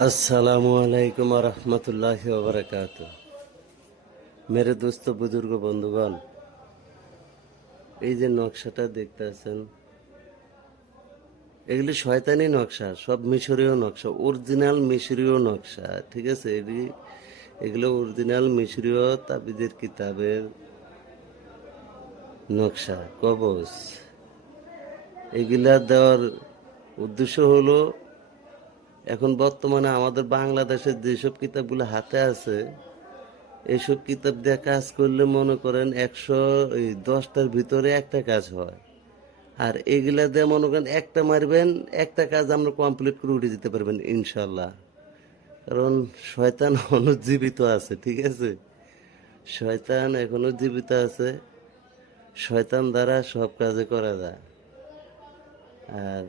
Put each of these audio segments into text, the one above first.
अस्सलामु अलैकुम रहमतुल्लाहि व बरकातुहू। मेरे दोस्तों बुजुर्ग बंधुगण, এই যে নকশাটা দেখতেছেন, এগুলি শয়তানি নকশা, সব মিশরীয় নকশা, অরিজিনাল মিশরীয় নকশা। ঠিক আছে, এগুলো অরিজিনাল মিশরীয় তাবিজের কিতাবের নকশা, কবজ। এগুলা দেওয়ার উদ্দেশ্য হলো, এখন বর্তমানে আমাদের বাংলাদেশের যেসব কিতাবগুলো হাতে আছে, এইসব কিতাব দিয়ে কাজ করলে মনে করেন 110টার ভিতরে একটা কাজ হয়। আর এগুলা দিয়ে মনে করেন একটা মারবেন, একটা কাজ আমরা কমপ্লিট করে উঠে দিতে পারবেন ইনশাল্লাহ। কারণ শয়তান এখনো জীবিত আছে, ঠিক আছে, শয়তান এখনো জীবিত আছে। শয়তান দ্বারা সব কাজে করা যায়। আর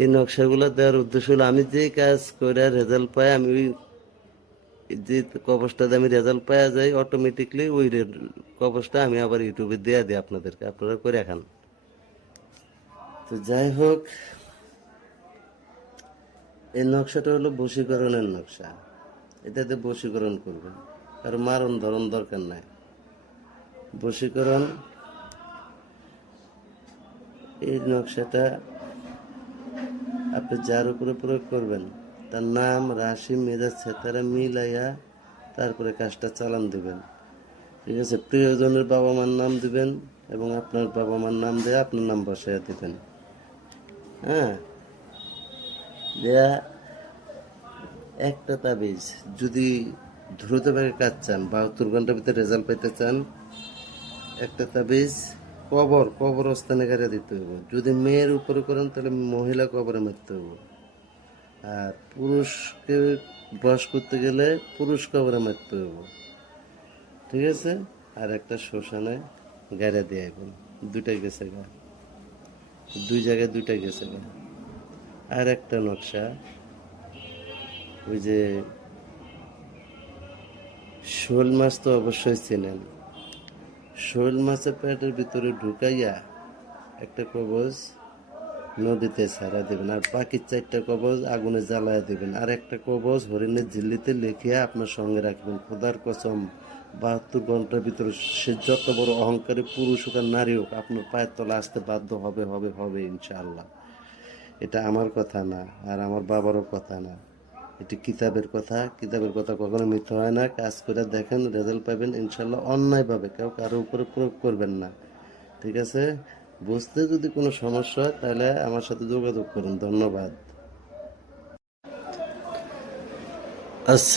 এই নকশাগুলো দেওয়ার উদ্দেশ্য হলো, আমি যে কাজ করে রেজাল্ট পাই, আমি যে কবজটাতে আমি রেজাল্ট পাওয়া যায় অটোমেটিকলি, ওই কবজটা আমি আবার ইউটিউবে দিয়ে দিই আপনাদেরকে, আপনারা করে খান। তো যাই হোক, এই নকশাটা হলো বশীকরণের নকশা। এটাতে বশীকরণ করবেন, কারণ মারণ ধরন দরকার নাই। বশীকরণ, এই নকশাটা আপনি যার উপরে প্রয়োগ করবেন, তার নাম, রাশি, মেজাজ, ছেতারা মিলাইয়া তারপরে কাজটা চালান দিবেন। ঠিক আছে, প্রিয়জনের বাবা মার নাম দিবেন এবং আপনার বাবা মার নাম দিয়ে আপনার নাম বসাইয়া দিবেন। হ্যাঁ, দেয়া একটা তাবিজ, যদি দ্রুতভাবে কাজ চান, 72 ঘন্টার ভিতরে রেজাল্ট পেতে চান, একটা তাবিজ কবরস্থানে গাড়ি দিতে হবে। যদি মেয়ের উপরে করেন তাহলে মহিলা কবরে মারতে হবে। আর পুরুষকে বশ করতে গেলে পুরুষ কবরে মারতে হবে। ঠিক আছে, আর একটা শ্মশানে গাড়ি দিয়ে আইবেন। দুটাই গেছে গা, দুই জায়গায় দুইটাই গেছে গা। আর একটা নকশা, ওই যে শোল মাছ তো অবশ্যই চেনেন। শোল মাছের পেটের ভিতরে ঢুকাইয়া একটা কবজ নদীতে ছাড়া দেবেন, আর বাকি 4টা কবজ আগুনে জ্বালায়া দেবেন, আর একটা কবজ হরিণের ঝিল্লিতে লিখিয়া আপনার সঙ্গে রাখবেন। খোদার কসম, 72 ঘন্টার ভিতরে সে যত বড় অহংকারী পুরুষ হোক আর নারী হোক, আপনার পায়ের তলা আসতে বাধ্য হবে হবে হবে ইনশাআল্লাহ। এটা আমার কথা না, আর আমার বাবারও কথা না, এটি কিতাবের কথা। কিতাবের কথা কখনো মিথ্যা হয় না। কাজ করে দেখেন, রেজাল্ট পাবেন ইনশাল্লাহ। অন্যায়ভাবে কেউ কারো উপরে প্রয়োগ করবেন না, ঠিক আছে। বুঝতে যদি কোনো সমস্যা হয় তাহলে আমার সাথে যোগাযোগ করুন। ধন্যবাদ। আচ্ছা।